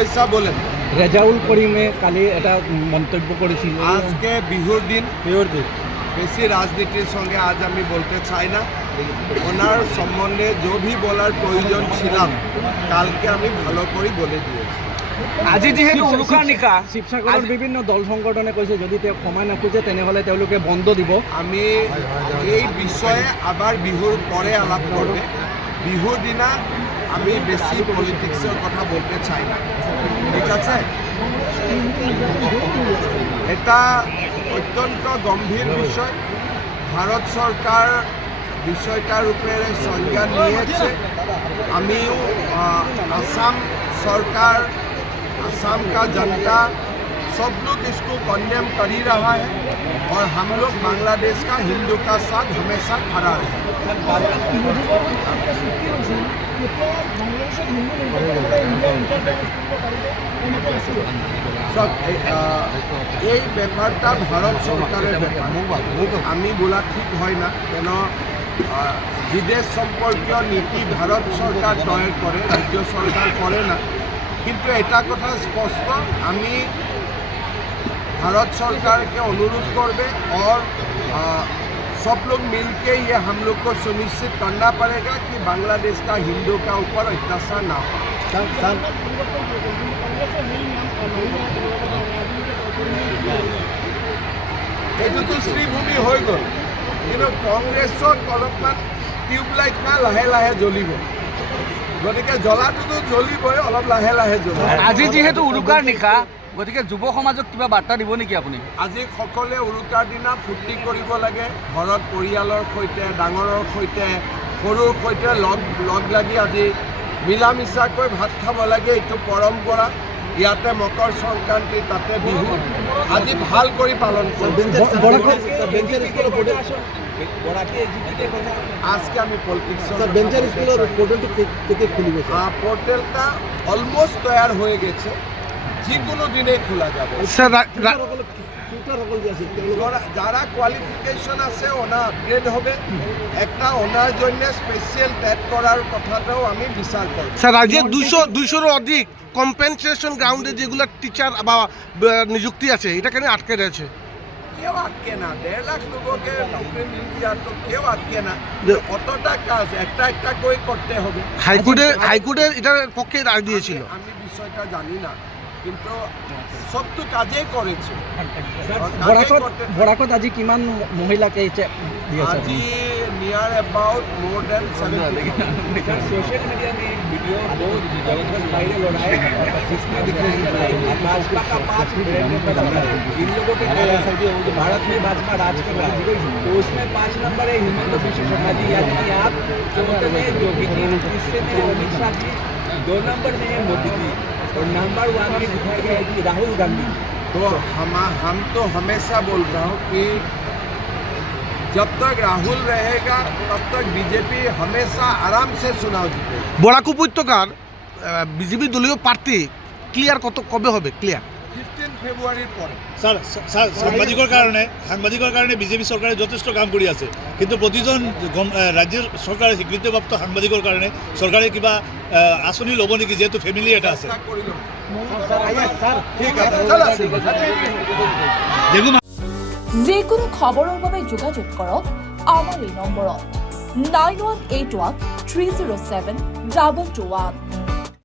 শুভেচ্ছা বলেন। রেজাউল করিমে কালি এটা মন্তব্য করেছিল, আজকে বিহুর দিন বেশি রাজনীতির সঙ্গে আজ আমি বলতে চাই না। ওনার সম্বন্ধে যে ভি বলার প্রয়োজন ছিলাম কালকে আমি ভালো করে বলে দিয়েছি। আজি যেহেতু উৰুকাৰ নিশা শিৱসাগৰৰ বিভিন্ন দল সংগঠনে কৈছে যদি তেওঁ ক্ষমা নোখোজে তেনেহ'লে তেওঁলোকে বন্ধ দিব। আমি এই বিষয়ে আবার বিহুর পরে আলাপ করবে। বিহুর দিনা আমি বেশি পলিটিক্সের কথা বলতে চাই না, ঠিক আছে? এটা অত্যন্ত গম্ভীর বিষয়। ভারত সরকার বিষয়টার উপরে সংজ্ঞাन নিয়েছে। আমিও आसाम सरकार, आसाम का जनता सब लोग इसको कंडेम कर ही रहा है और हम लोग बांग्लादेश का हिंदू का साथ हमेशा खड़ा रहे। এই ব্যাপারটা ভারত সরকারের ব্যাপার, আমি বলা ঠিক হয় না। কেন বিদেশ সম্পর্কীয় নীতি ভারত সরকার তৈরি করে, রাজ্য সরকার করে না। কিন্তু এটা কথা স্পষ্ট, আমি भारत सरकार के अनुरोध करबे और सब लोग मिलके ये हम लोग को सुनिश्चित करना पड़ेगा कि बांग्लादेश का हिंदू का ऊपर अत्याचार ना हो। ये तो श्रीभूमि हो गल, কিন্তু কংগ্ৰেছৰ অলপমান টিউবলাইট না লাহে লাহে জ্বলিব, গতিকে জ্বলাটোতো জ্বলিবই, অলপ লাহে লাহে জ্বলিব। আজি যেহেতু উৰুকাৰ নিশা গতিকে যুৱ সমাজক কিবা বাৰ্তা দিব নেকি আপুনি? আজি সকলোৱে উৰুকাৰ দিনা ফূৰ্তি কৰিব লাগে, ঘৰত পৰিয়ালৰ সৈতে, ডাঙৰৰ সৈতে, সৰুৰ সৈতে লগ লাগি আজি মিলা মিছাকৈ ভাত খাব লাগে। এইটো পৰম্পৰা। ইয়াতে মকৰ সংক্ৰান্তি, তাতে বিহু আজি ভাল কৰি পালন কৰোঁ। আজকে আমি পোর্টালটা অলমোস্ট তৈরি হয়ে গেছে, যে কোনো দিনে খোলা যাবে। যারা কোয়ালিফিকেশন আছে ওনা আপগ্রেড হবে, একটা ওনার জন্য স্পেশাল ট্যাগ করার কথাটাও আমি বিচার করব। স্যার রাজ্যে 200-200 অধিক কম্পেনসেশন গ্রাউন্ডে যেগুলো টিচার বা নিযুক্তি আছে এটা কেন আটকে রয়েছে? কেউ আটকে না, 1.5 লাখ লোককে নৌকরি মিল দিয়া তো কেউ আটকে না। অতটা কাজ একটা একটা করে করতে হবে। হাইকোর্টের এটার পক্ষে রায় দিয়েছিল। আমি বিষয়টা জানি না, কিন্তু সব তো কাজেই করেছে। বরাকত আজি কিমান মহিলাকে আজি near about more than 70। Social media में एक वीडियो बहुत जबरदस्त वायरल हो रहा है, जिसमें दिखाया जा रहा है भाजपा का 5 ब्रांड इन लोगों के जो भारत में भाजपा राज कर रहा है, तो उसमें 5 नंबर है हिमंत विश्व शर्मा जी, यानी कि आप 14 में योगी जी, तीसरे में अमित शाह जी, 2 नंबर में है मोदी जी और नंबर 1 में दिखाया गया है कि राहुल गांधी। तो हम तो हमेशा बोलता हूँ कि जब तक राहुल रहेगा तब तक बीजेपी हमेशा आराम से चुनाव जीतेगी। বরাক উপত্যকার বিজেপি দলীয় প্রার্থী ক্লিয়ার কবে হবে ক্লিয়ার? 15 ফেব্রুয়ারির পরে। স্যার সাংবাদিকৰ কাৰণে বিজেপি চৰকাৰে যথেষ্ট কাম কৰি আছে, কিন্তু প্ৰতিজন ৰাজ্যৰ চৰকাৰে স্বীকৃতিপ্ৰাপ্ত সাংবাদিকৰ কাৰণে চৰকাৰে কিবা আঁচনি ল'ব নেকি, যিহেতু ফেমিলি এটা আছে? যিকোনো খবৰৰ বাবে যোগাযোগ কৰক আমাৰ এই নম্বৰত 9181 307 2221।